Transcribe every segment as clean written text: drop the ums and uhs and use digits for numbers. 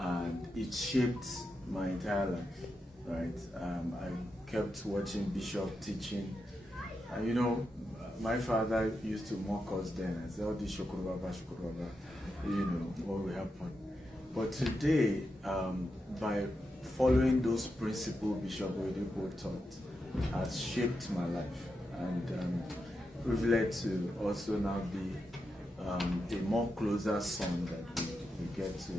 and it shaped my entire life, right? I kept watching Bishop teaching, and you know, my father used to mock us then and say, "Oh, this Shukuru Baba, you know, what will happen?" But today, by following those principles Bishop Oyedepo taught, has shaped my life, and privileged to also now be a more closer son that we get to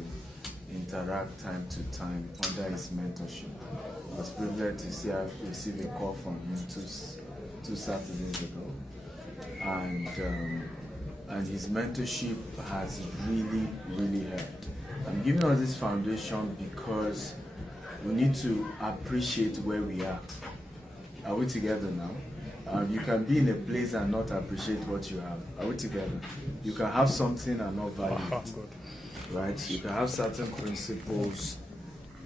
interact time to time under his mentorship. I was privileged to see I received a call from him two Saturdays ago, and his mentorship has really helped. I'm giving us this foundation because we need to appreciate where we are. Are we together now? You can be in a place and not appreciate what you have. Are we together? You can have something and not value it. Right? You can have certain principles,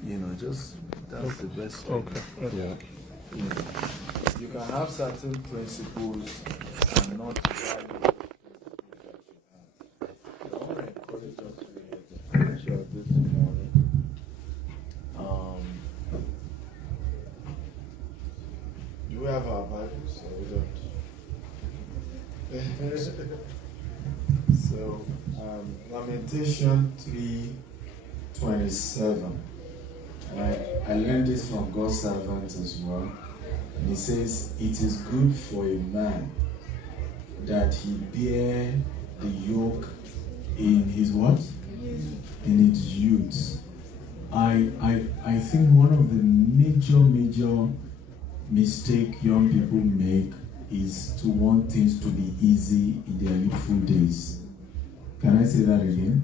you know, just that's the best way. Okay. Yeah. You know, you can have certain principles and not value the principles that you have. I want to encourage us to picture this morning. Do we have our Bibles or we don't? So, Lamentation 3:27. I learned this from God's servant as well. And he says, "It is good for a man that he bear the yoke in his what? In its youth." I think one of the major mistake young people make is to want things to be easy in their youthful days. Can I say that again?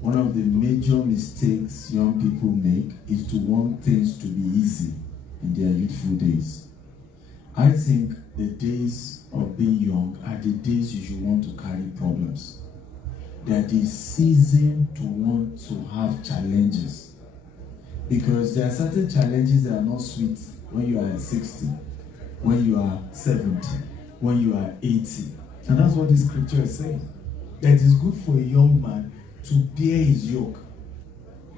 One of the major mistakes young people make is to want things to be easy in their youthful days. I think the days of being young are the days you should want to carry problems. They're the season to want to have challenges. Because there are certain challenges that are not sweet when you are 60, when you are 70, when you are 80. And that's what this scripture is saying. That it is good for a young man to bear his yoke.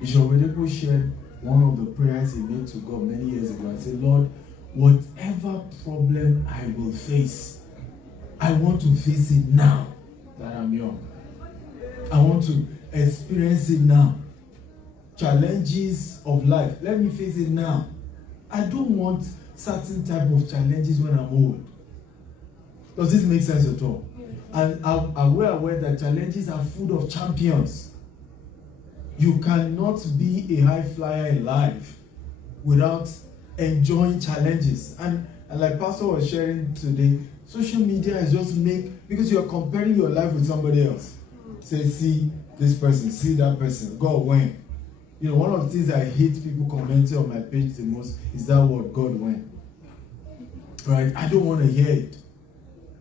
Bishop Oyedepo shared one of the prayers he made to God many years ago and said, "Lord, whatever problem I will face, I want to face it now that I'm young. I want to experience it now. Challenges of life, let me face it now. I don't want certain type of challenges when I'm old." Does this make sense at all? And we're aware that challenges are full of champions. You cannot be a high flyer in life without enjoying challenges. And like Pastor was sharing today, social media is just because you're comparing your life with somebody else. Say, see this person, see that person, God when. You know, one of the things I hate people commenting on my page the most is that word, God when. Right? I don't want to hear it.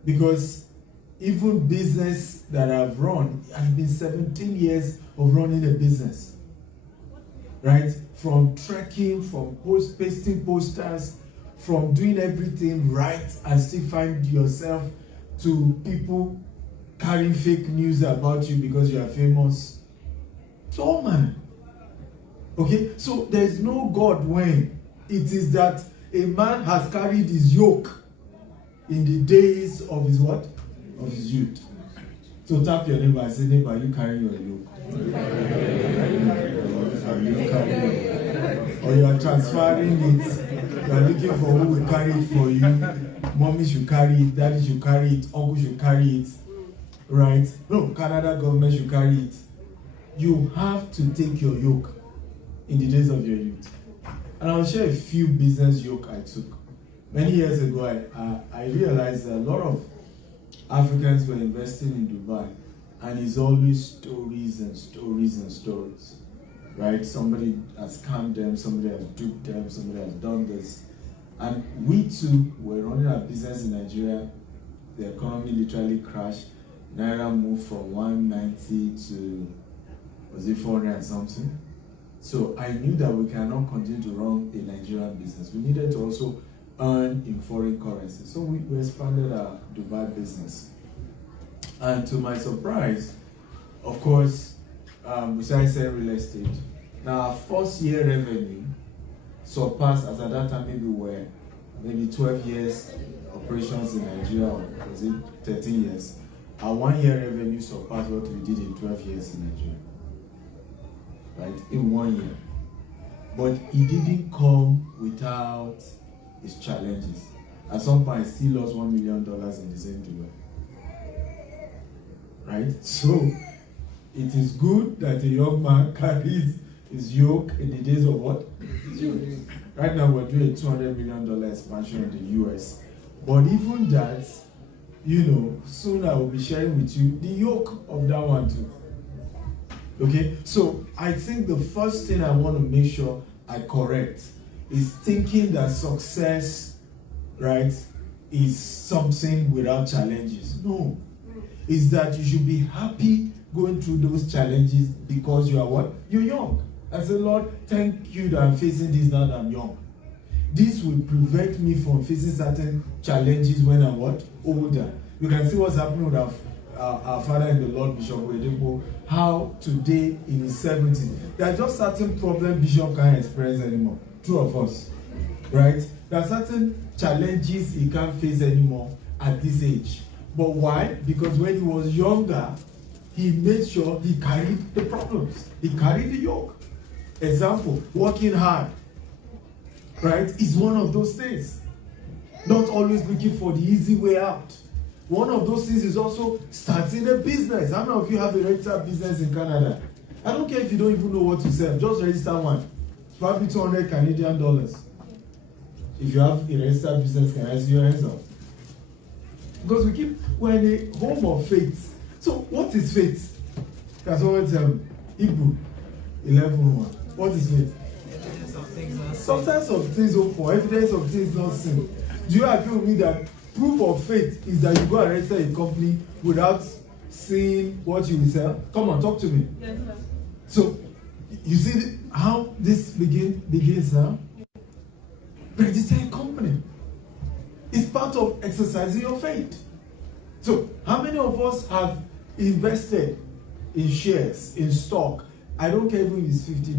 Because even business that I've run, I've been 17 years of running a business. Right? From trekking, from pasting posters, from doing everything right and still find yourself to people carrying fake news about you because you are famous. So man. Okay? So there is no God when. It is that a man has carried his yoke in the days of his what? Of his youth. So tap your neighbor and say, "Neighbor, you carry your yoke." You carry it. Or you are transferring it. You are looking for who will carry it for you. Mommy should carry it, daddy should carry it, uncle should carry it. Right? No, Canada government should carry it. You have to take your yoke in the days of your youth. And I'll share a few business yoke I took. Many years ago, I realized that a lot of Africans were investing in Dubai, and it's always stories and stories and stories, right? Somebody has scammed them, somebody has duped them, somebody has done this. And we too were running our business in Nigeria. The economy literally crashed. Naira moved from 190 to, was it 400 and something? So I knew that we cannot continue to run a Nigerian business. We needed to also earn in foreign currency. So we expanded our Dubai business. And to my surprise, of course, besides real estate, Now, our first year revenue surpassed, as at that time, maybe 12 years operations in Nigeria, or was it 13 years? Our 1 year revenue surpassed what we did in 12 years in Nigeria. Right? In 1 year. But it didn't come without its challenges. At some point, I still lost $1 million in the same July. Right? So, it is good that a young man carries his yoke in the days of what? Right now, we're doing a $200 million expansion in the US. But even that, soon I will be sharing with you the yoke of that one too. Okay? So, I think the first thing I want to make sure I correct is thinking that success, right, is something without challenges. No. It's that you should be happy going through those challenges because you are what? You're young. I say, Lord, thank you that I'm facing this now that I'm young. This will prevent me from facing certain challenges when I'm what? Older. You can see what's happening with our father in the Lord, Bishop Oyedepo, how today in his 70s, there are just certain problems Bishop can't experience anymore. True of us. Right? There are certain challenges he can't face anymore at this age. But why? Because when he was younger, he made sure he carried the problems. He carried the yoke. Example, working hard, right, is one of those things. Not always looking for the easy way out. One of those things is also starting a business. How many of you have a registered business in Canada? I don't care if you don't even know what to sell. Just register one. It's probably $200 Canadian dollars. If you have a registered business, can I see your hands up? Because we're in a home of faith. So, what is faith? Can someone tell me? Hebrew 11:1. What is faith? Evidence of things not seen. Substance of things hoped for, evidence of things not seen. Do you agree with me that proof of faith is that you go and register a company without seeing what you will sell? Come on, talk to me. Yes, sir. So, you see how this begins now? Register a company. It's part of exercising your faith. So, how many of us have invested in shares, in stock? I don't care if it's $50,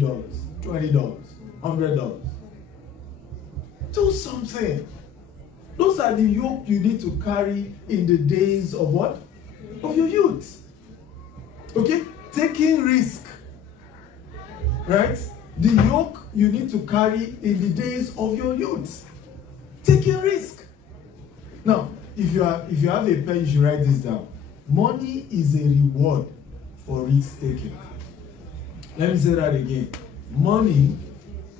$20, $100. Do something. Those are the yoke you need to carry in the days of what? Of your youth. Okay? Taking risk. Right? The yoke you need to carry in the days of your youth. Taking risk. Now, if you have a pen, you should write this down. Money is a reward for risk taking. Let me say that again. Money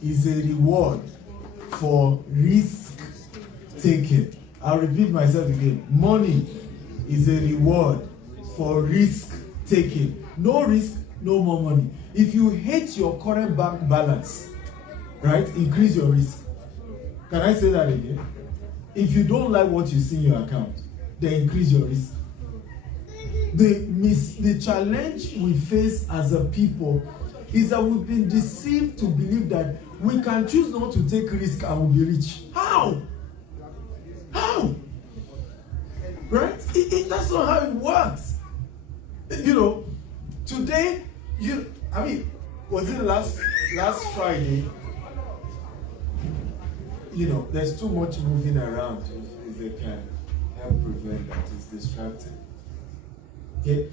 is a reward for risk taking. I'll repeat myself again. Money is a reward for risk taking. No risk, no more money. If you hate your current bank balance, right, increase your risk. Can I say that again? If you don't like what you see in your account, then increase your risk. The challenge we face as a people is that we've been deceived to believe that we can choose not to take risk and we'll be rich. How? Right? That's not how it works. Today, was it last Friday? There's too much moving around. If they can help prevent that, it's distracting. Okay?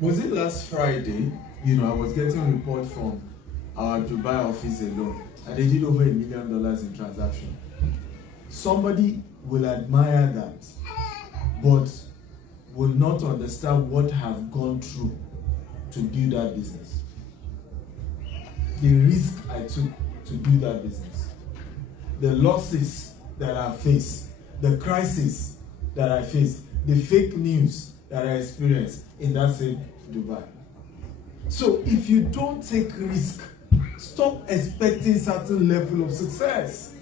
Was it last Friday? I was getting a report from our Dubai office alone, and they did over $1 million in transaction. Somebody will admire that, but will not understand what have gone through to build that business. The risk I took to build that business. The losses that I faced, the crisis that I faced, the fake news that I experienced in that same Dubai. So if you don't take risk, stop expecting certain level of success.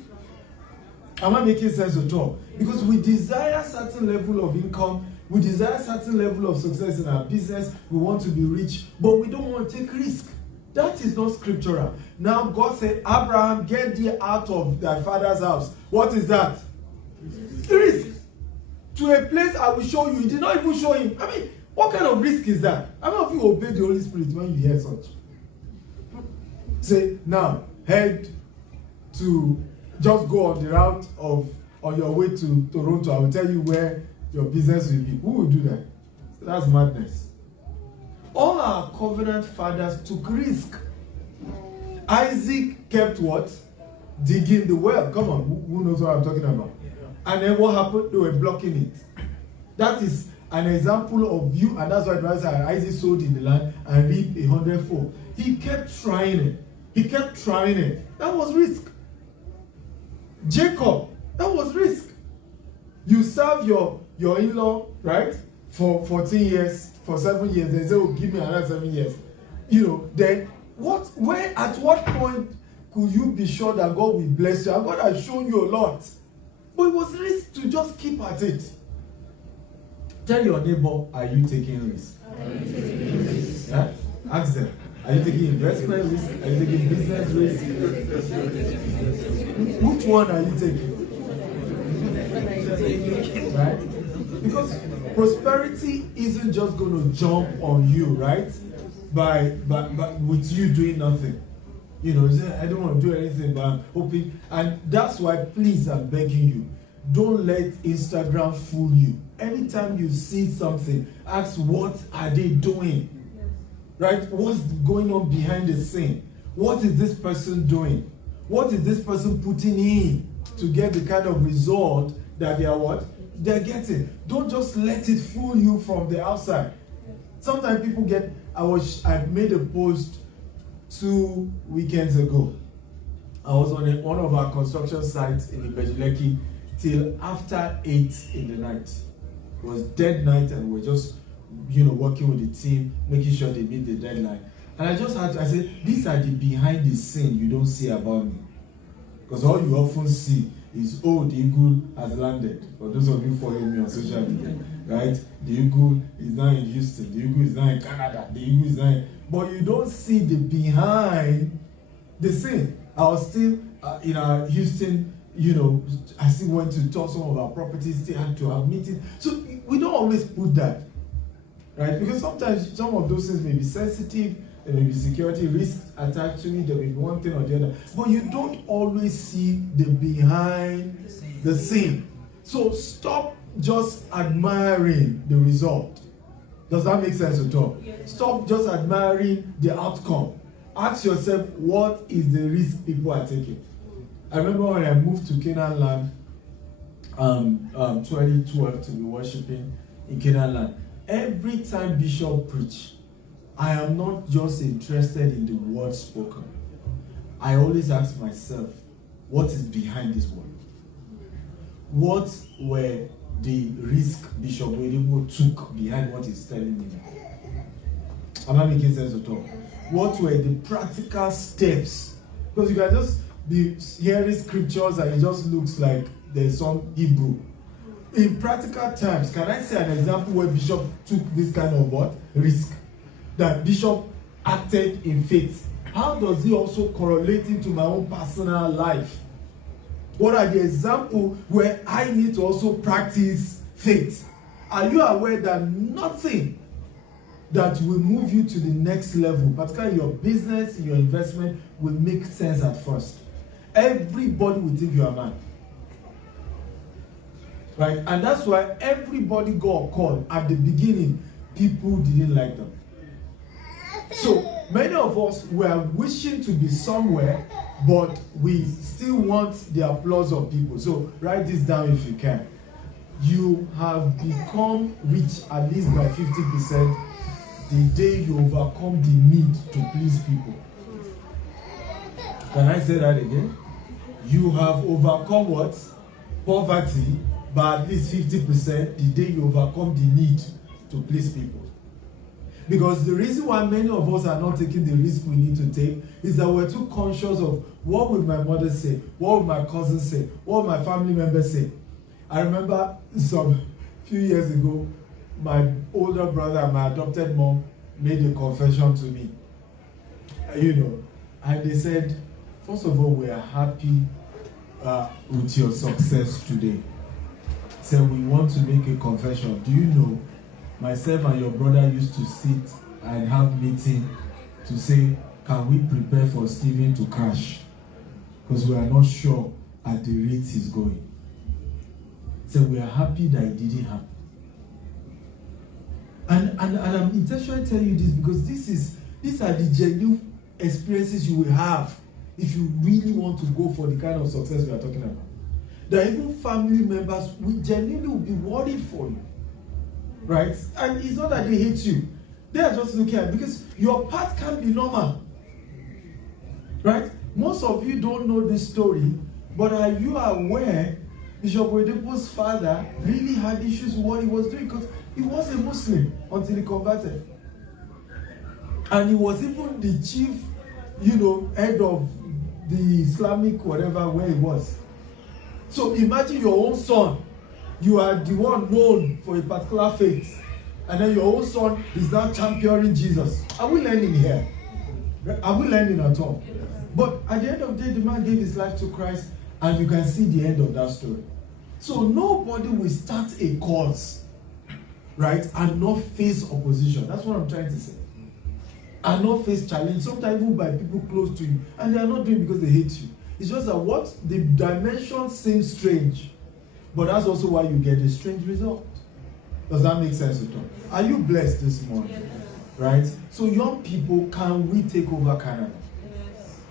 Am I making sense at all? Because we desire certain level of income, we desire certain level of success in our business, we want to be rich, but we don't want to take risk. That is not scriptural. Now God said, Abraham, get thee out of thy father's house. What is that? Risk. To a place I will show you. He did not even show him. What kind of risk is that? How many of you obey the Holy Spirit when you hear such? say, now, head to, just go on the route on your way to Toronto. I will tell you where your business will be. Who will do that? That's madness. All our covenant fathers took risk. Isaac kept what? Digging the well. Come on, who knows what I'm talking about? And then what happened? They were blocking it. That is an example of you, and that's why the Bible says Isaac sowed in the land and reaped 100-fold. He kept trying it. He kept trying it. That was risk. Jacob, that was risk. You serve your in-law, right? For 14 years, for 7 years, they say, oh, give me another 7 years. Then at what point could you be sure that God will bless you? And God has shown you a lot. But it was risk to just keep at it. Tell your neighbor, are you taking risk? Yeah? Ask them, are you taking investment risk? Are you taking business risk? Which one are you taking? Right? Because prosperity isn't just going to jump on you, right? By with you doing nothing. You say, I don't want to do anything, but I'm hoping. And that's why, please, I'm begging you, don't let Instagram fool you. Anytime you see something, ask, what are they doing? Right? What's going on behind the scene? What is this person doing? What is this person putting in to get the kind of result that they are what? They're getting. Don't just let it fool you from the outside. Sometimes people get, I made a post 2 weekends ago. I was on one of our construction sites in Ibejuleki till after 8 in the night. It was dead night, and we're just, working with the team, making sure they meet the deadline. And I said, these are the behind the scene you don't see about me. Because all you often see is, the eagle has landed. For those of you following me on social media, right? The eagle is now in Houston. The eagle is now in Canada. The eagle is now in... But you don't see the behind the scene. I was still in our Houston, I still went to tour some of our properties, still had to have meetings. So we don't always put that, right? Because sometimes some of those things may be sensitive, there may be security risks attached to it, there may be one thing or the other. But you don't always see the behind the scene. So stop just admiring the result. Does that make sense at all? Yes. Stop just admiring the outcome. Ask yourself, what is the risk people are taking? I remember when I moved to Canaan land, 2012, to be worshiping in Canaan land. Every time Bishop preach, I am not just interested in the word spoken. I always ask myself, what is behind this word? What were the risk Bishop Wedebo took behind what he's telling me now? Am I making sense at all? What were the practical steps? Because you can just be hearing scriptures and it just looks like there's some Hebrew. In practical terms, can I say an example where Bishop took this kind of what? Risk. That Bishop acted in faith. How does he also correlate into my own personal life? What are the examples where I need to also practice faith? Are you aware that nothing that will move you to the next level, particularly your business, your investment, will make sense at first? Everybody will think you are mad. Right? And that's why everybody got called at the beginning. People didn't like them. So many of us were wishing to be somewhere, but we still want the applause of people. So write this down if you can. You have become rich at least by 50% the day you overcome the need to please people. Can I say that again? You have overcome what? Poverty by at least 50% the day you overcome the need to please people. Because the reason why many of us are not taking the risk we need to take is that we're too conscious of what would my mother say, what would my cousin say, what would my family members say. I remember some few years ago, my older brother and my adopted mom made a confession to me. And they said, first of all, we are happy with your success today. So we want to make a confession. Do you know, myself and your brother used to sit and have meeting to say, can we prepare for Stephen to crash? Because we are not sure at the rate he's going. So we are happy that it didn't happen. And I'm intentionally telling you this because these are the genuine experiences you will have if you really want to go for the kind of success we are talking about. That even family members will genuinely be worried for you. Right? And it's not that they hate you. They are just looking at it because your path can't be normal. Right? Most of you don't know this story, but are you aware Bishop Oyedepo's father really had issues with what he was doing because he was a Muslim until he converted. And he was even the chief, head of the Islamic whatever where he was. So imagine your own son. You are the one known for a particular faith. And then your own son is now championing Jesus. Are we learning here? Are we learning at all? But at the end of the day, the man gave his life to Christ, and you can see the end of that story. So nobody will start a cause, right, and not face opposition. That's what I'm trying to say. And not face challenge, sometimes even by people close to you. And they are not doing it because they hate you. It's just that what the dimension seems strange, but that's also why you get a strange result. Does that make sense at all? Are you blessed this morning? Right? So young people, can we take over Canada?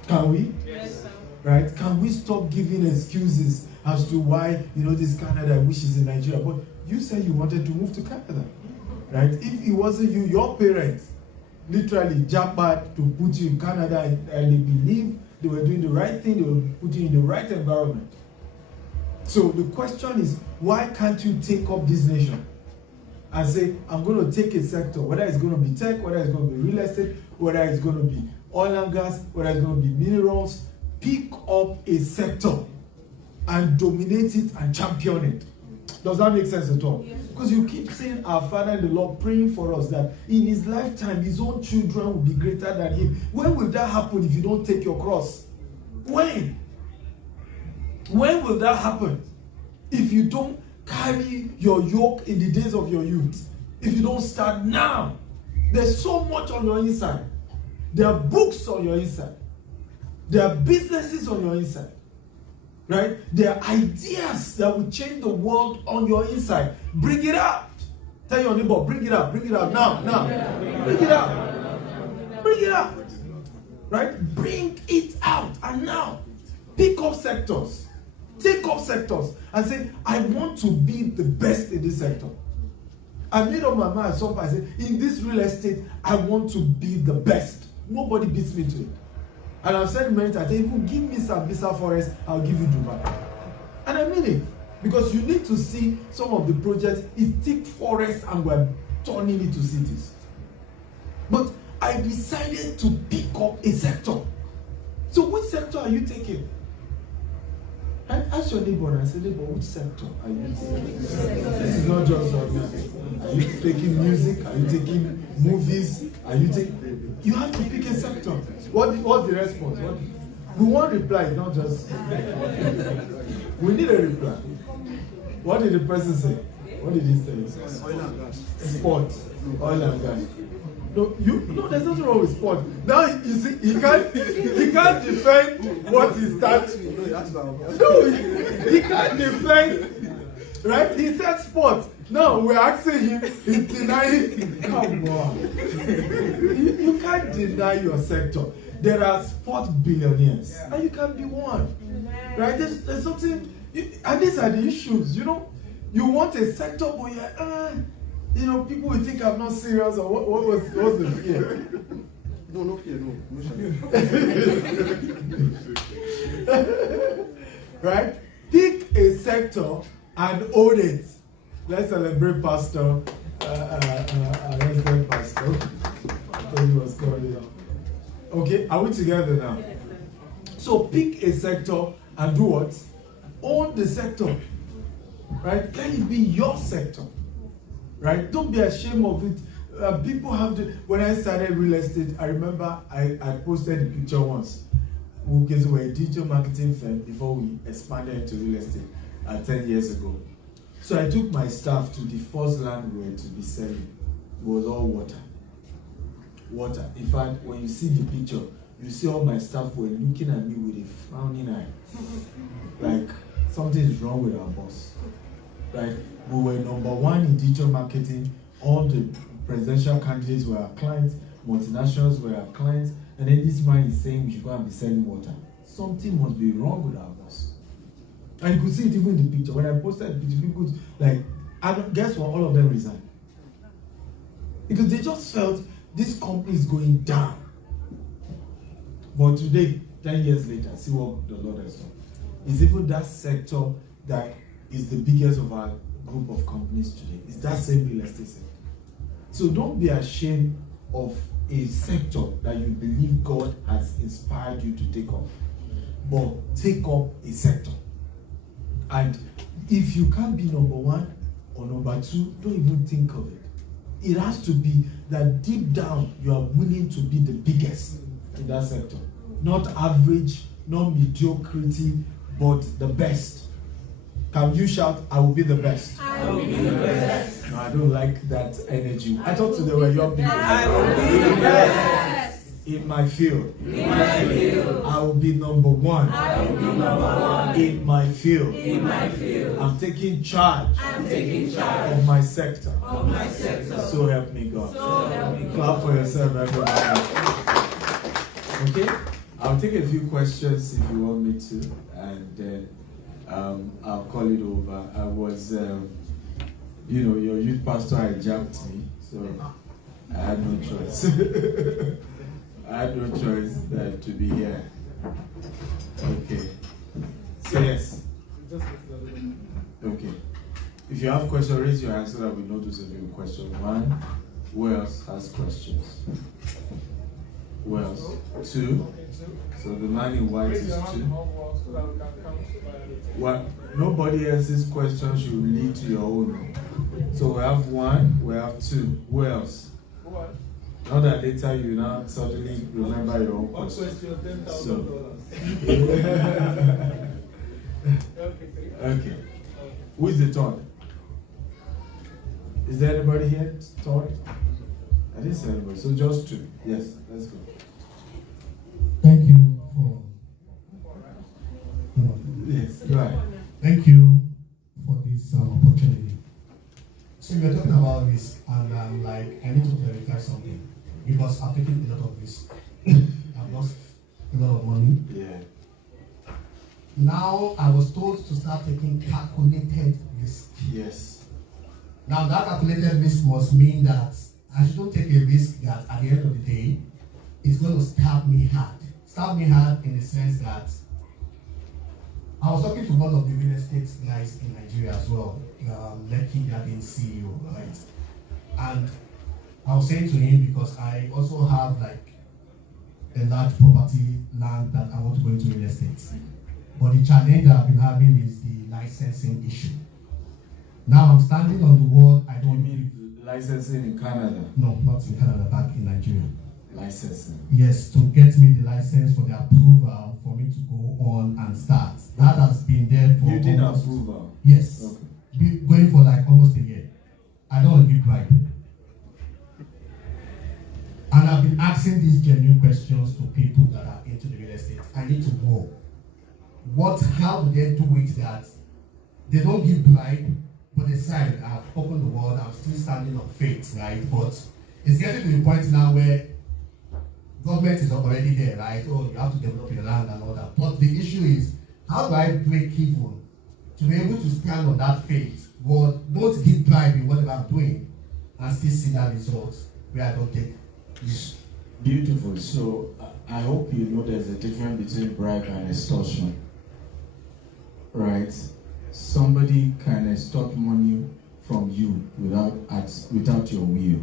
Can we? Yes, sir. Right? Can we stop giving excuses as to why, this Canada wishes in Nigeria? But you said you wanted to move to Canada. Right? If it wasn't you, your parents literally jackpot to put you in Canada and they believe they were doing the right thing, they were putting you in the right environment. So the question is, why can't you take up this nation and say, I'm going to take a sector, whether it's going to be tech, whether it's going to be real estate, whether it's going to be oil and gas, whether it's going to be minerals, pick up a sector and dominate it and champion it. Does that make sense at all? Yes. Because you keep saying our Father in the Lord praying for us that in his lifetime his own children will be greater than him. When will that happen if you don't take your cross? When? When will that happen? If you don't carry your yoke in the days of your youth. If you don't start now. There's so much on your inside. There are books on your inside. There are businesses on your inside. Right? There are ideas that will change the world on your inside. Bring it out. Tell your neighbor, bring it out. Bring it out now. Bring it out. Bring it out. Right? Bring it out. And now, pick up sectors. Take up sectors and say, I want to be the best in this sector. I made up my mind at some point. I said, in this real estate, I want to be the best. Nobody beats me to it. And I've said many times, even give me Sambisa Forest, I'll give you Dubai. And I mean it. Because you need to see some of the projects, it's thick forest and we're turning it to cities. But I decided to pick up a sector. So which sector are you taking? And ask your neighbor and say, neighbor, which sector are you taking? This is not just are you taking music? Are you taking movies? Are you taking... You have to pick a sector. What's the response? We want reply, not just... We need a reply. What did the person say? What did he say? Oil and gas. Sport. Oil and gas. No, there's nothing wrong with sport. Now you see, he can't defend what he starts. No, he can't defend. Right? He said sport. Now we're asking him, he's denying. Come on. You can't deny your sector. There are sport billionaires, and you can be one. Right? There's something, and these are the issues. You want a sector, but you're people will think I'm not serious, or what's the fear? No fear, no. Right? Pick a sector and own it. Let's celebrate Pastor. Let's thank Pastor. I thought he was coming. Okay, are we together now? So pick a sector and do what? Own the sector. Right? Let it be your sector. Right? Don't be ashamed of it. People have to. When I started real estate, I remember I posted a picture once. Because we were a digital marketing firm before we expanded into real estate 10 years ago. So I took my staff to the first land we were to be selling. It was all water. Water. In fact, when you see the picture, you see all my staff were looking at me with a frowning eye. Like, something is wrong with our boss. Like, we were number one in digital marketing. All the presidential candidates were our clients, multinationals were our clients, and then this man is saying we should go and be selling water. Something must be wrong with our boss. And you could see it even in the picture. When I posted the picture, people like, guess what? All of them resigned. Because they just felt this company is going down. But today, 10 years later, see what the Lord has done. It's even that sector that is the biggest of our group of companies today. It's that same real estate sector. So don't be ashamed of a sector that you believe God has inspired you to take up. But take up a sector. And if you can't be number one or number two, don't even think of it. It has to be that deep down you are willing to be the biggest in that sector. Not average, not mediocrity, but the best. Can you shout, I will be the best? I will be the best. No, I don't like that energy. I thought they were young people. I will be the best. In my field. In my field. I will be number one. I will be number one. In my field. In my field. I'm taking charge. I'm taking charge of my sector. of my sector. So help me God. So help me God. Clap for yourself, everybody. Okay? I'll take a few questions if you want me to, and then I'll call it over. I was, your youth pastor hijacked me, so I had no choice. I had no choice to be here. Okay. So yes. Okay. If you have questions, raise your hand so that we know those of you question. One. Who else has questions? Who else? Two. So the man in white is two. What? Nobody else's question should lead to your own. So we have one, we have two. Who else? Not that later you now suddenly remember your own question. So. Okay. Who is the third? Is there anybody here? Third? I didn't say anybody. So just two. Yes, let's go. Thank you for. Yes, go ahead. Thank you for this opportunity. So we are talking about risk, and I'm like, I need to clarify something because I've taken a lot of risk. I've lost a lot of money. Yeah. Now I was told to start taking calculated risk. Yes. Now that calculated risk must mean that I shouldn't take a risk that at the end of the day it's going to stab me hard. Stab me hard in the sense that I was talking to one of the real estate guys in Nigeria as well, Lekki Garden CEO, right? And I was saying to him, because I also have like a large property land that I want to go into real estate. But the challenge that I've been having is the licensing issue. Now I'm standing on the word, I You don't mean licensing in Canada? No, not in Canada, back in Nigeria. Licensing. Yes, to get me the license for the approval for me to go on and start. That has been there for You did approval? Yes. Okay. Going for like almost a year. I don't want to give bribe. And I've been asking these genuine questions to people that are into the real estate. I need to know how do they do it that they don't give bribe, but they say I've opened the world, I'm still standing on faith, right? But it's getting to the point now where government is already there, right? Oh, you have to develop your land and all that. But the issue is, how do I break even to be able to stand on that faith, but don't give bribe in whatever I'm doing, and still see that result where I don't take risk? Beautiful. So I hope you know there's a difference between bribe and extortion. Right? Somebody can extort money from you without your will.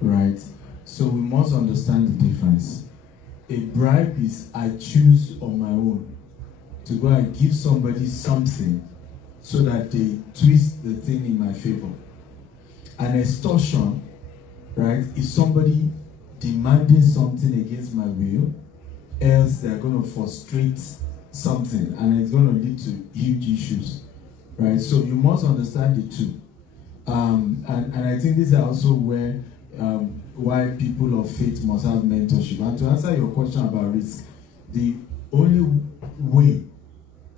Right? So we must understand the difference. A bribe is I choose on my own to go and give somebody something so that they twist the thing in my favor. An extortion, right, is somebody demanding something against my will, else they're going to frustrate something and it's going to lead to huge issues, right? So you must understand the two. And I think these are also where why people of faith must have mentorship. And to answer your question about risk, the only way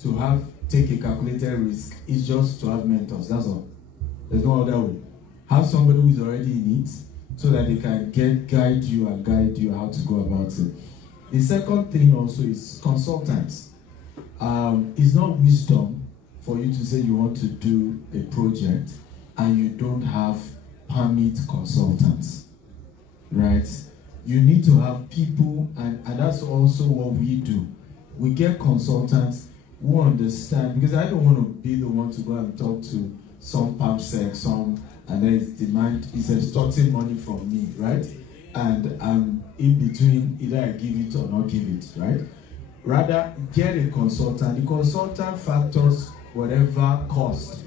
to take a calculated risk is just to have mentors. That's all. There's no other way. Have somebody who is already in it so that they can guide you how to go about it. The second thing also is consultants. It's not wisdom for you to say you want to do a project and you don't have permit consultants, right? You need to have people, and that's also what we do. We get consultants who understand, because I don't want to be the one to go and talk to some PAMSEC, and then it's extorting money from me, right? And I'm in between, either I give it or not give it, right? Rather, get a consultant. The consultant factors whatever cost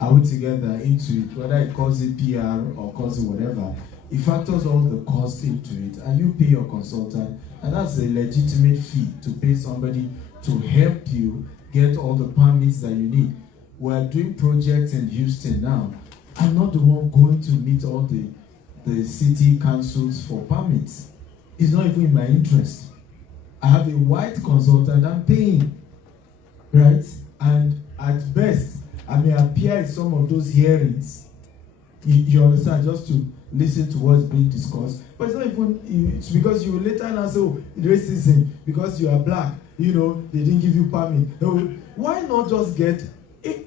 are we together into it, whether it costs it PR or costs it whatever. It factors all the cost into it, and you pay your consultant, and that's a legitimate fee to pay somebody to help you get all the permits that you need. We're doing projects in Houston now. I'm not the one going to meet all the city councils for permits. It's not even in my interest. I have a white consultant I'm paying, right? And at best, I may appear in some of those hearings, you understand, just to listen to what's being discussed. But it's not even, it's because you later now say, oh, racism, because you are black, they didn't give you permit. Why not just get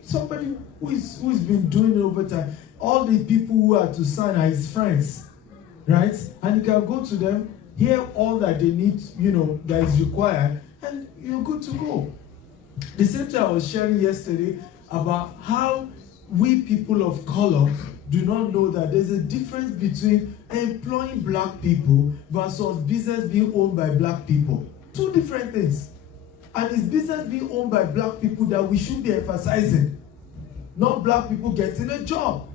somebody who's been doing it over time? All the people who are to sign are his friends, right? And you can go to them, hear all that they need, that is required, and you're good to go. The same thing I was sharing yesterday about how we people of color do not know that there's a difference between employing black people versus business being owned by black people. Two different things. And it's business being owned by black people that we should be emphasizing, not black people getting a job.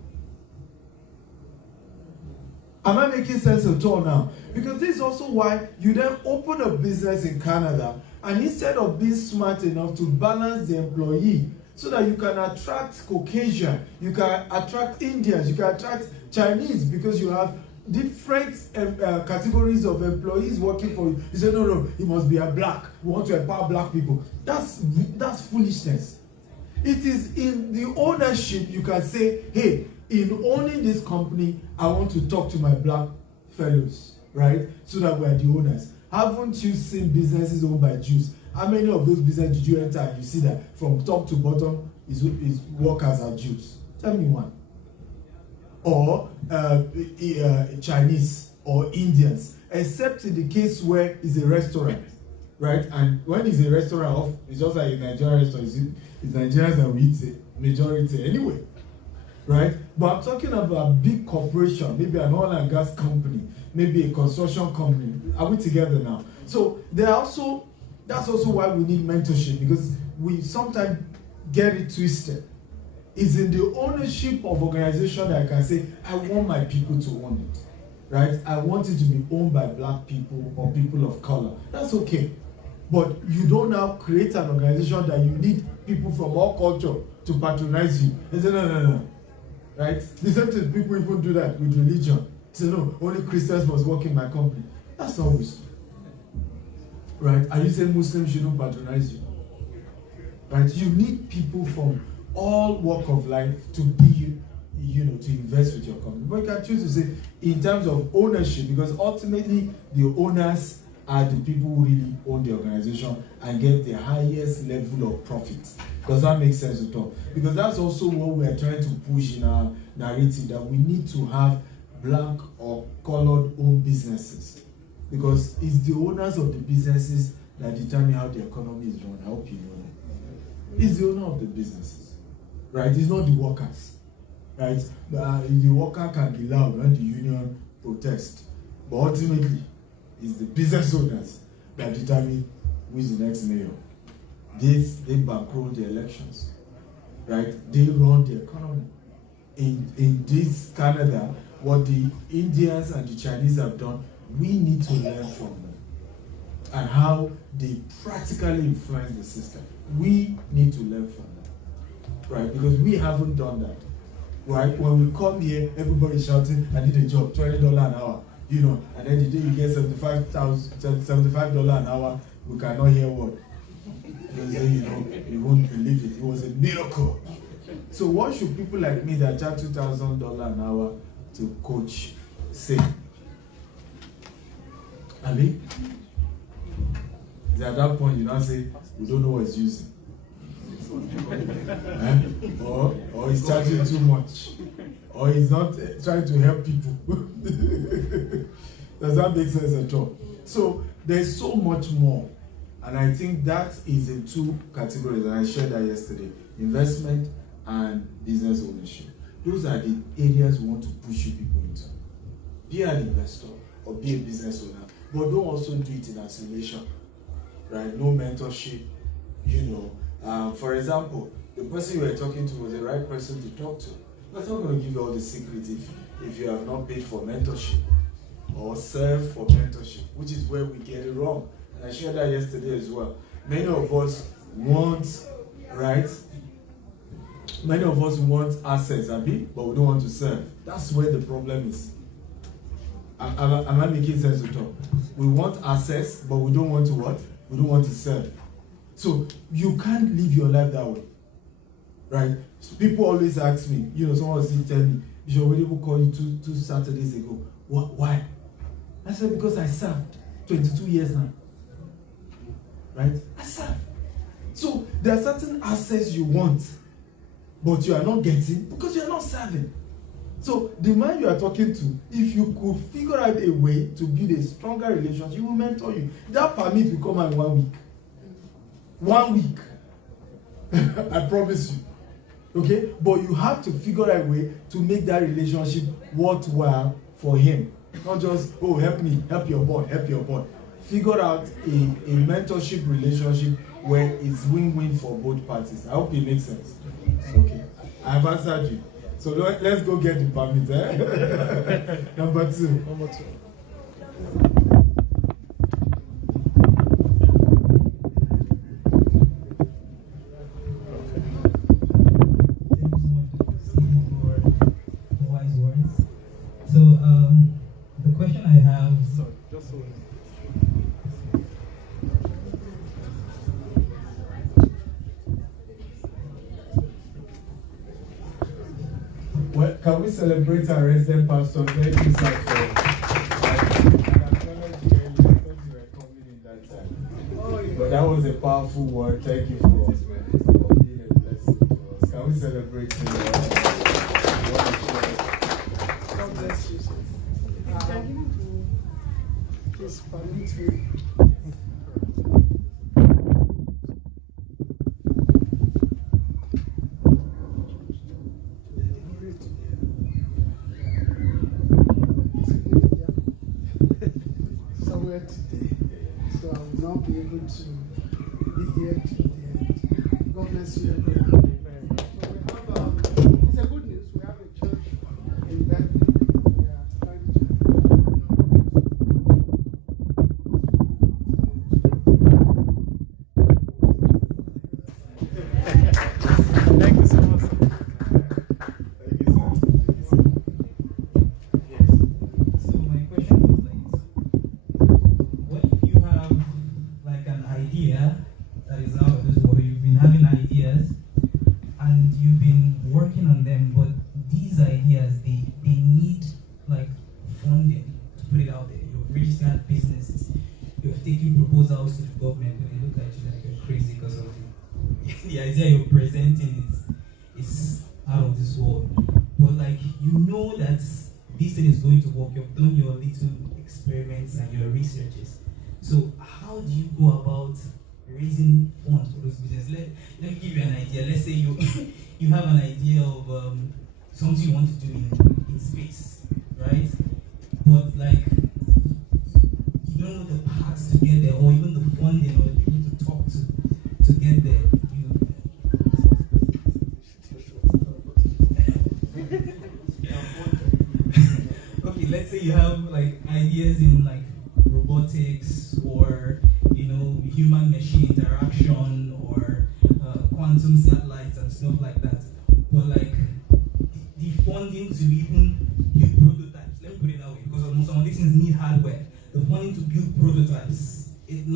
Am I making sense at all now? Because this is also why you then open a business in Canada, and instead of being smart enough to balance the employee so that you can attract Caucasian, you can attract Indians, you can attract Chinese, because you have different categories of employees working for you. You say, no, he must be a black. We want to empower black people. That's foolishness. It is in the ownership you can say, hey, in owning this company, I want to talk to my black fellows, right? So that we are the owners. Haven't you seen businesses owned by Jews? How many of those businesses did you enter and you see that from top to bottom is workers are Jews? Tell me one. Or Chinese or Indians, except in the case where it's a restaurant, right? And when it's a restaurant, it's just like a Nigerian restaurant. It's Nigerians that we eat it, majority anyway, right? But I'm talking about a big corporation, maybe an oil and gas company, maybe a construction company. Are we together now? So that's also why we need mentorship, because we sometimes get it twisted. It's in the ownership of organization that I can say, I want my people to own it, right? I want it to be owned by black people or people of color. That's okay. But you don't now create an organization that you need people from all culture to patronize you. They say, no. Right? The same thing, people even do that with religion. Say, no, only Christians must work in my company. That's not wisdom. Right? Are you saying Muslims shouldn't patronize you? Right? You need people from all walk of life to be, to invest with your company. But you can choose to say, in terms of ownership, because ultimately the owners are the people who really own the organization and get the highest level of profit. Does that make sense at all? Because that's also what we are trying to push in our narrative, that we need to have black or colored owned businesses. Because it's the owners of the businesses that determine how the economy is run. I hope you know that. It's the owner of the businesses, right? It's not the workers, right? The worker can be loud when the union protests, but ultimately, it's the business owners that determine who is the next mayor. They bankroll the elections, right? They run the economy. In this Canada, what the Indians and the Chinese have done, we need to learn from them and how they practically influence the system. We need to learn from them, right? Because we haven't done that, right? When we come here, everybody's shouting, I need a job, $20 an hour. you know, and then the day you get $75 an hour, we cannot hear what. You know, you won't believe it. It was a miracle. So what should people like me that charge $2,000 an hour to coach say? I mean, at that point you now say, we don't know what he's using. Or he's charging too much. Or he's not trying to help people. Does that make sense at all? So there's so much more. And I think that is in two categories, and I shared that yesterday. Investment and business ownership. Those are the areas we want to push you people into. Be an investor or be a business owner, but don't also do it in isolation. Right? No mentorship, you know. For example, the person you were talking to was the right person to talk to. But I'm not going to give you all the secrets if you have not paid for mentorship or serve for mentorship, which is where we get it wrong. And I shared that yesterday as well. Many of us want, right? Many of us want access, but we don't want to serve. That's where the problem is. Am I making sense to talk? We want access, but we don't want to what? We don't want to serve. So you can't live your life that way, right? So people always ask me, you know, someone will tell me, Bishop, when people call you two Saturdays ago, why? I said, because I served 22 years now, right? I served. So there are certain assets you want, but you are not getting because you are not serving. So the man you are talking to, if you could figure out a way to build a stronger relationship, he will mentor you. That permit will come out in 1 week. 1 week. I promise you. Okay? But you have to figure out a way to make that relationship worthwhile for him. Not just, oh, help me, help your boy. Figure out a mentorship relationship where it's win-win for both parties. I hope it makes sense. Okay. I've answered you. So let's go get the permit. Number two. Well, can we celebrate our resident pastor? Thank you, sir, for but that was a powerful word. Thank you for being a blessing to us. Can we celebrate him? God bless you. Please permit me. Today, so I will not be able to be here till the end. God bless you, everyone. So we have, it's a good news. We have a church in Berkeley. We are trying to. Thank you so much. Thank you, sir. Yes. So my question is like, what if you have like an idea that is out of this world? You've been having ideas and you've been working on them, but these ideas they need like funding to put it out there. You've registered businesses, you've taken proposals to the government, and they look at you like you're crazy because of the idea you're presenting is out of this world. But like you know that this thing is going to work. You've done your little experiments and your researches. So how do you go about raising funds for those businesses? Let me give you an idea. Let's say you you have an idea of something you want to do in space, right? But like you don't know the paths to get there, or even the funding or the people to talk to get there. Okay, let's say you have like ideas in like robotics or human machine interaction or quantum satellites and stuff like that. But like the funding to even build prototypes, let me put it that way, because some of these things need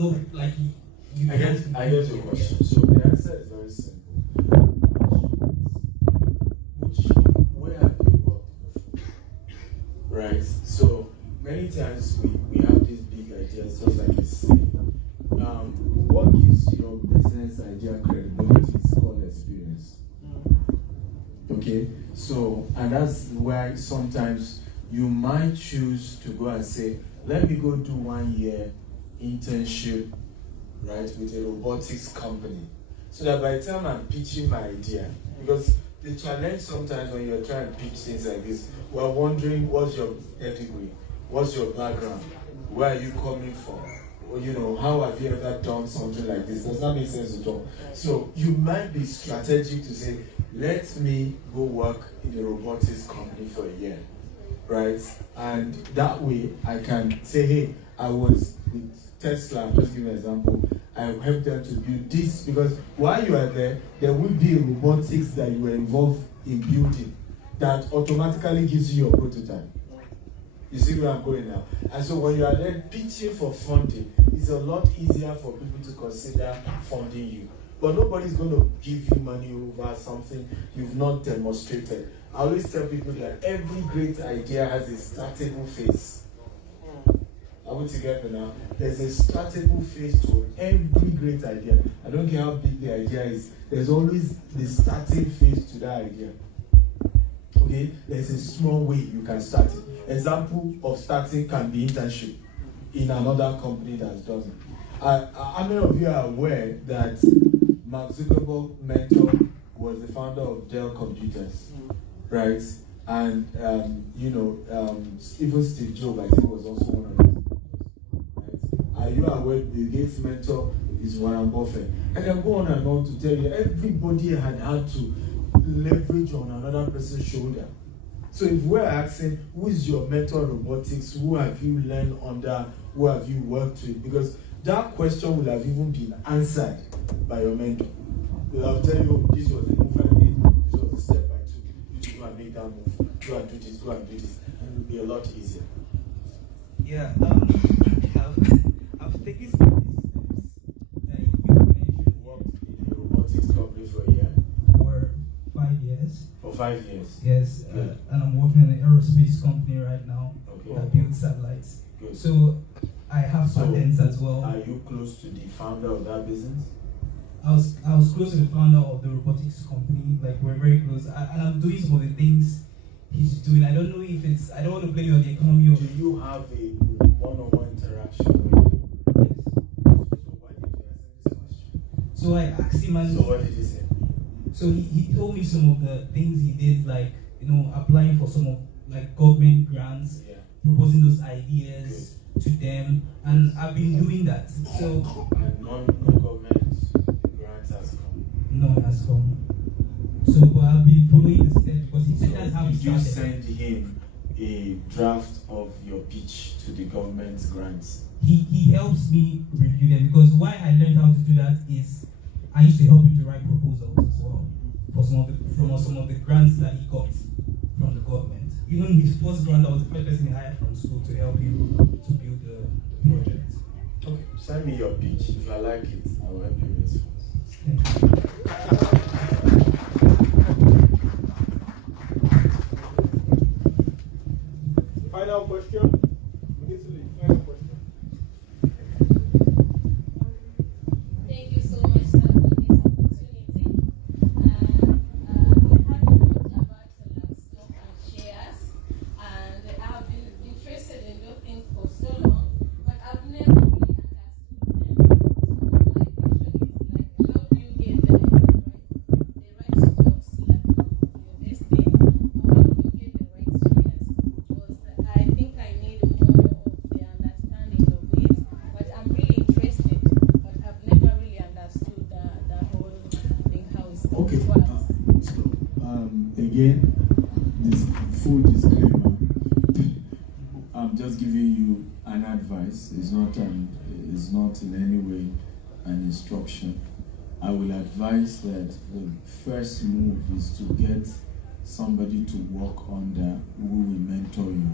So like you I get your question. So the answer is very simple. Where have you worked before? Right? So many times we have these big ideas, just like you say. What gives your business idea credibility is called experience. Okay? So, and that's why sometimes you might choose to go and say, let me go do 1 year internship, right, with a robotics company. So that by the time I'm pitching my idea, because the challenge sometimes when you're trying to pitch things like this, we're wondering what's your pedigree, what's your background, where are you coming from, or, you know, how have you ever done something like this? Does that make sense at all? So you might be strategic to say, let me go work in a robotics company for a year, right? And that way I can say, hey, I was with Tesla, just give you an example. I helped them to build this, because while you are there will be a robotics that you were involved in building that automatically gives you your prototype. You see where I'm going now? And so when you are then pitching for funding, it's a lot easier for people to consider funding you. But nobody's going to give you money over something you've not demonstrated. I always tell people that every great idea has a startable phase. Are we together now? There's a startable phase to every great idea. I don't care how big the idea is. There's always the starting phase to that idea. Okay? There's a small way you can start it. Example of starting can be internship in another company that doesn't. How many of you are aware that Mark Zuckerberg's mentor was the founder of Dell Computers, right? And even Steve Jobs, I think, was also one of them. Right? Are you aware Bill Gates' mentor is Warren Buffett? And I go on and on to tell you, everybody had to leverage on another person's shoulder. So if we're asking, who is your mentor in robotics? Who have you learned under? Who have you worked with? Because that question will have even been answered by your mentor. They'll have tell you, this was the move I made, this was the step I took. You should go and make that move. Go and do this, go and do this. And it will be a lot easier. Yeah, I've taken some of these steps that you mentioned. Worked in a robotics company for a year. For 5 years. For 5 years. Yes, Good. and I'm working in an aerospace company right now Okay. that builds satellites. Good. So I have So, patents as well. Are you close to the founder of that business? I was close to the founder of the robotics company. Like, we're very close, and I'm doing some of the things he's doing. I don't know if it's. I don't want to blame it on the economy of. Do you have a one-on-one interaction with him? Yes. So why did you ask him this question? So I asked him, and So what did he say? so he told me some of the things he did, like, applying for some of, like, government grants, Yeah. proposing those ideas to them, and I've been doing that. So And non-government grants has come. no one has come. So but I've been following the steps because he said that's how he Did you started. send him a draft of your pitch to the government grants? He helps me review them, because why I learned how to do that is I used to help him to write proposals as well for some of the grants that he got from the government. Even his first grant, I was the first person he hired from school to help him to build the project. Okay, send me your pitch. If I like it, I will help you raise funds. Thank you. Final question. We need to leave. Final question. Thank you so much, sir, for this opportunity. I had talked about stock and shares, and I have been interested in those things for so long, but I've never really understood them. So my question is, like, how do you get the right stocks, like investing, or how do you get the right shares? Because I think I need more of the understanding of it, but I'm really interested, but I've never really understood the whole thing, how it Okay. works. So, again, this full disclaimer. I'm just giving you an advice. It's not in any way an instruction. I will advise that the first move is to get somebody to work under who will mentor you.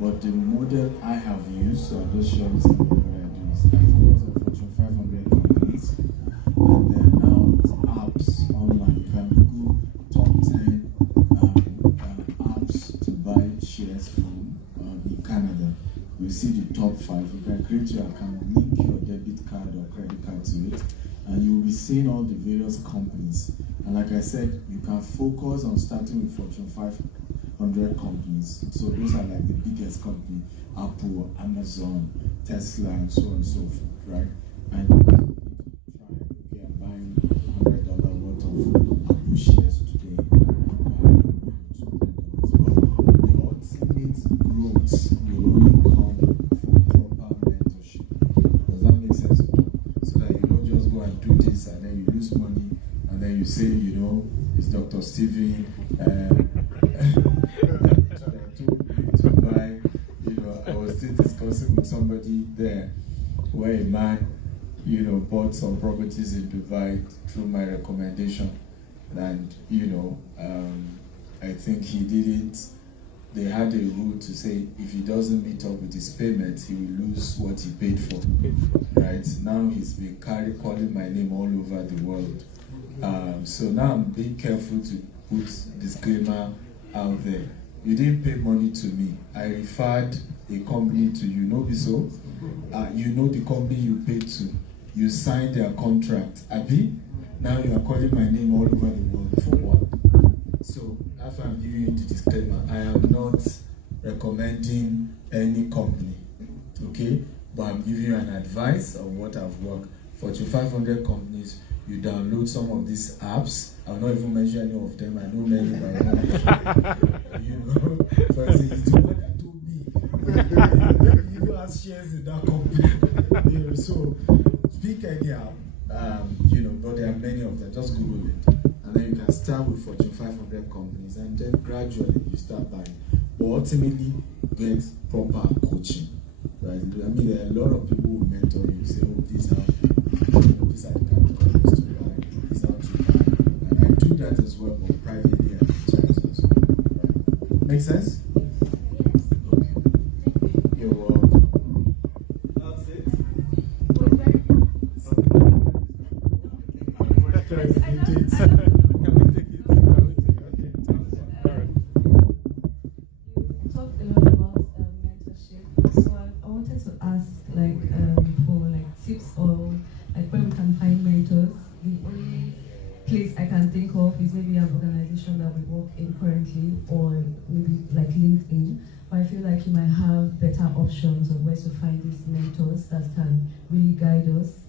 But the model I have used, so I'll just share with you what I do is I focus on Fortune create your account, link your debit card or credit card to it, and you will be seeing all the various companies. And like I said, you can focus on starting with Fortune 500 companies. So those are like the biggest company: Apple, Amazon, Tesla, and so on and so forth, right? And you try, okay, I'm buying $100 worth of Apple shares today. The ultimate growth will only come from proper mentorship. Does that make sense? So that you don't just go and do this and then you lose money and then you say, you know, it's Dr. Steven that told me to buy. You know, I was still discussing with somebody there where a man, you know, bought some properties in Dubai through my recommendation, and you know, I think he didn't. They had a rule to say if he doesn't meet up with his payment, he will lose what he paid for. Right now, he's been calling my name all over the world. So now I'm being careful to put disclaimer out there. You didn't pay money to me. I referred a company to you. No, be so. You know the company you paid to. You signed their contract. Abi, now you are calling my name all over the world for what? So after I'm giving you the disclaimer, I am not recommending any company, okay? But I'm giving you an advice of what I've worked. Fortune 500 companies, you download some of these apps. I'll not even mention any of them. I know many by heart. You know, for example, it's the one that told me. You know, has shares in that company. You know, so speak anyhow. You know, but there are many of them. Just Google it. And then you can start with Fortune 500 companies and then gradually you start buying. But ultimately, get proper coaching. Right? I mean, there are a lot of people who mentor you, say, oh, these are the kind of companies to buy, these are to buy. And I do that as well, but privately and in charge as well. Right? Make sense? Okay. You're welcome. That's it. Talked a lot about mentorship, so I wanted to ask, for tips or where we can find mentors. The only place I can think of is maybe an organization that we work in currently, or maybe LinkedIn. But I feel like you might have better options of where to find these mentors that can really guide us.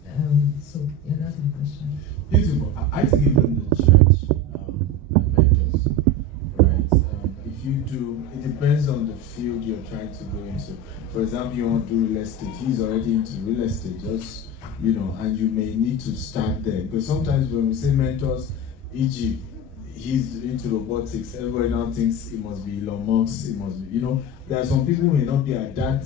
So yeah, that's my question. Beautiful. I think even the church mentors, right? If you do, it depends on the field you're trying to go into. For example, you want to do real estate. He's already into real estate, just, you know, and you may need to start there. Because sometimes when we say mentors, e.g., he's into robotics, everybody now thinks it must be Elon Musk, it must be, you know, there are some people who may not be at that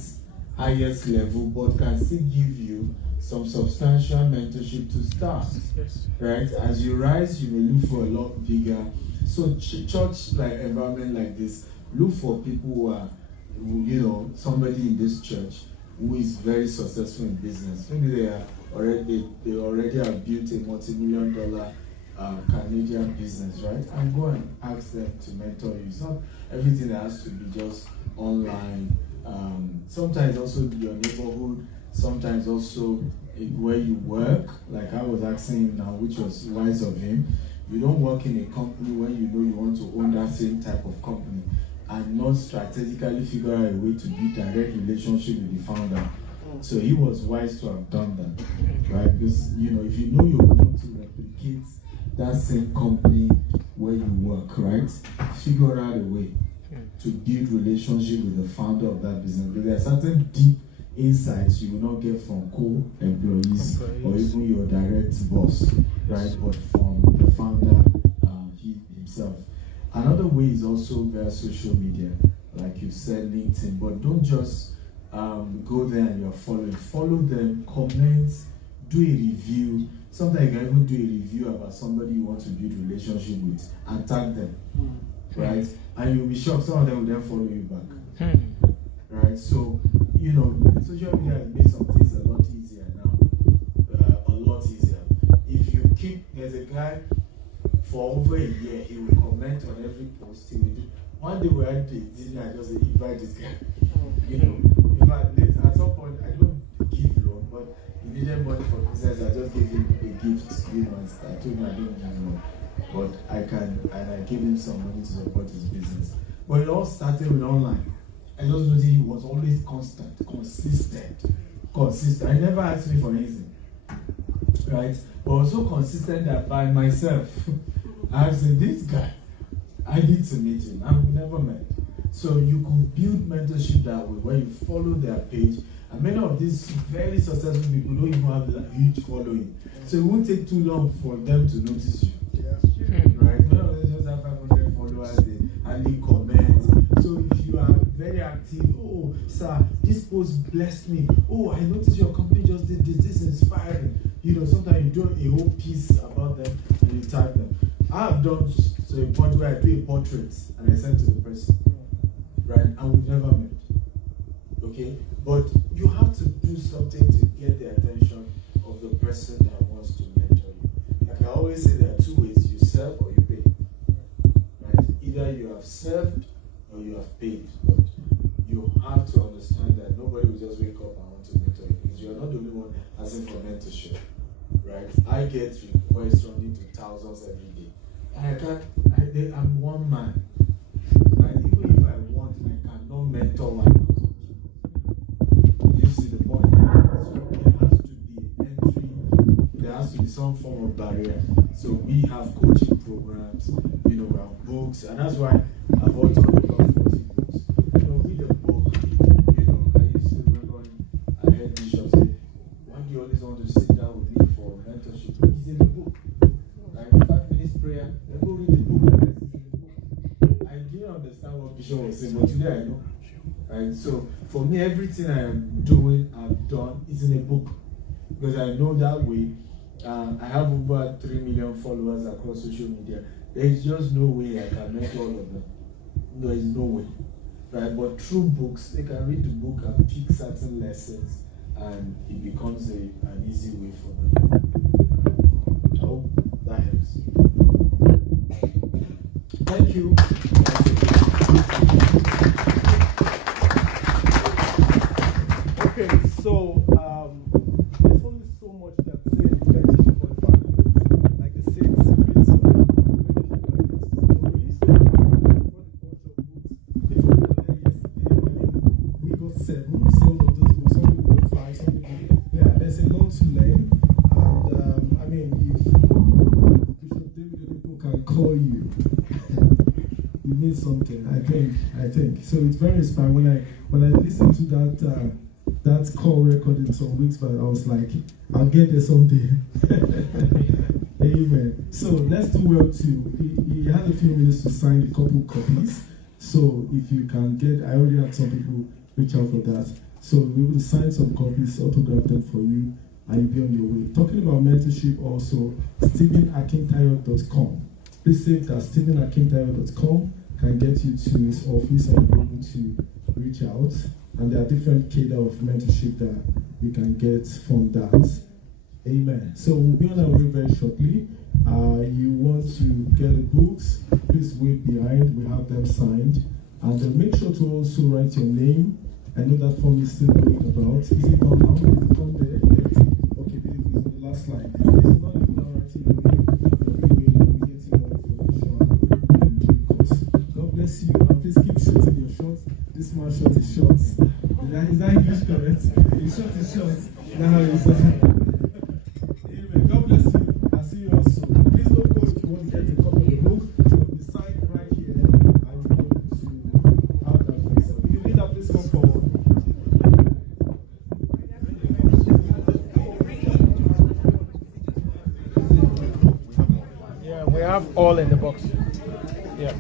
highest level, but can still give you some substantial mentorship to start. Yes. Right? As you rise, you may look for a lot bigger. So church environment like this, look for people who are, you know, somebody in this church who is very successful in business. Maybe they already have built a multi-million-dollar Canadian business, right? And go and ask them to mentor you. It's not everything that has to be just online. Sometimes also your neighborhood, sometimes also where you work. Like I was asking him now, which was wise of him. You don't work in a company when you know you want to own that same type of company and not strategically figure out a way to build direct relationship with the founder. So he was wise to have done that, right? Because, you know, if you know you want to replicate that same company where you work, right? Figure out a way to build relationship with the founder of that business. Because there are certain deep insights you will not get from co-employees or even your direct boss, right? But from the founder himself. Another way is also via social media, like you said, LinkedIn. But don't just go there and you're following. Follow them, comment, do a review. Sometimes you can even do a review about somebody you want to build a relationship with and tag them, right? And you'll be shocked, some of them will then follow you back, right? So, you know, social media has made some things a lot easier now, a lot easier. If you keep, there's a guy for over a year, he will comment on every post. He will do. One day we had a dinner, I just invite this guy. You know, in fact, at some point, I don't needed money for business, I just gave him a gift, you know, and I told him I don't give money. But I can, and I gave him some money to support his business. But it all started with online. I just noticed he was always consistent. I never asked me for anything. Right? But I was so consistent that by myself, I said, this guy, I need to meet him. I've never met. So you could build mentorship that way, where you follow their page. And many of these very successful people don't even have a huge following. So it won't take too long for them to notice you. Right? Many of them just have 500 followers, they hardly comment. So if you are very active, oh, sir, this post blessed me. Oh, I noticed your company just did this. This is inspiring. You know, sometimes you do a whole piece about them and you tag them. I have done to a point where I do a portrait and I send to the person. Right? And we've never met. Okay? But you have to do something to get the attention of the person that wants to mentor you. Like I always say, there are two ways: you serve or you pay. Right? Either you have served or you have paid. But you have to understand that nobody will just wake up and want to mentor you, because you're not the only one asking for mentorship. Right? I get requests running to thousands every day. And I'm one man. Right? Even if I want, I cannot mentor 1,000. You see the point? So there has to be entry, there has to be some form of barrier. So we have coaching programs, you know, we have books, and that's why I've authored over 40 books. You know, read a book. You know, I used to remember when I heard Bishop say, why do you always want to sit down with me for mentorship? It's in the book. Like 5 minutes prayer, then go read the book. I didn't understand what Bishop was saying, but today I know. Right? So for me, everything I am doing, I've done, is in a book. Because I know that way. I have over 3 million followers across social media. There is just no way I can make all of them. There is no way. Right? But through books, they can read the book and pick certain lessons, and it becomes an easy way for them. I hope that helps. Thank you. Okay, so there's only so much that said in mentorship for the family. Like they said, secrets of stories. People were there yesterday. We got 7. Some of those books, some people got 5. Some people, yeah, there's a lot to learn. And I mean, if Bishop David Oyedepo can call you, you mean something. I think. So it's very inspiring. When I listen to that call recording some weeks back, I was like, I'll get there someday. Amen. So let's do well too. He had a few minutes to sign a couple copies. So if you can get, I already had some people reach out for that. So we will sign some copies, autograph them for you, and you'll be on your way. Talking about mentorship also, StephenAkintayo.com. Please save that. StephenAkintayo.com can get you to his office and you'll be able to reach out. And there are different cadre of mentorship that you can get from that. Amen. So we'll be on our way very shortly. You want to get the books, please wait behind. We have them signed. And make sure to also write your name. I know that form is still going about. Is it on now? Is it on there? Yes. Okay, beautiful. It's on the last slide. This is not even writing your name, your email, and we get more information in due course. God bless you. And please keep shooting your shots. This man shot his shots. Is that English correct? He shot his shots. Now he's Amen. God bless you. I'll see you all soon. Please don't go if you want to get a copy of the book. You'll decide right here and you'll be able to have that for yourself. If you need that, please come forward. Yeah, we have all in the box. Yeah.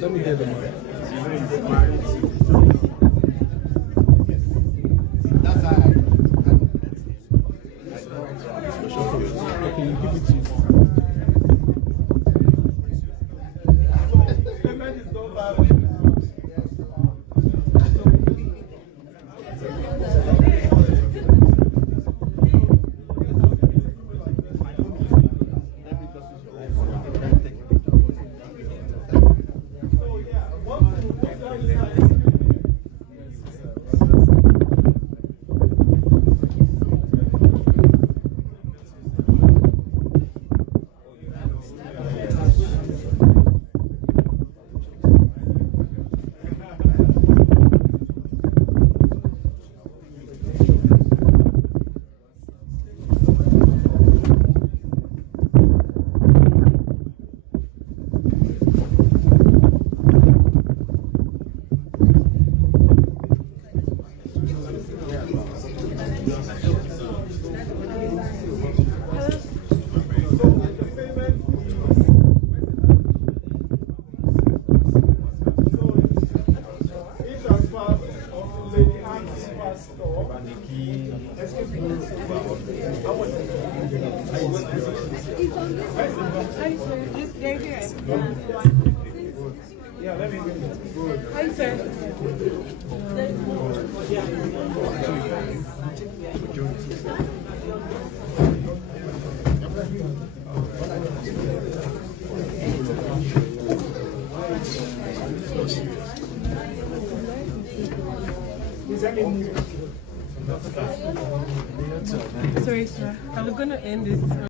Let me hear the mic. That's how Okay, you give it to Yeah, let me get it. Hi, sir. Sorry, sir. I'm gonna end it.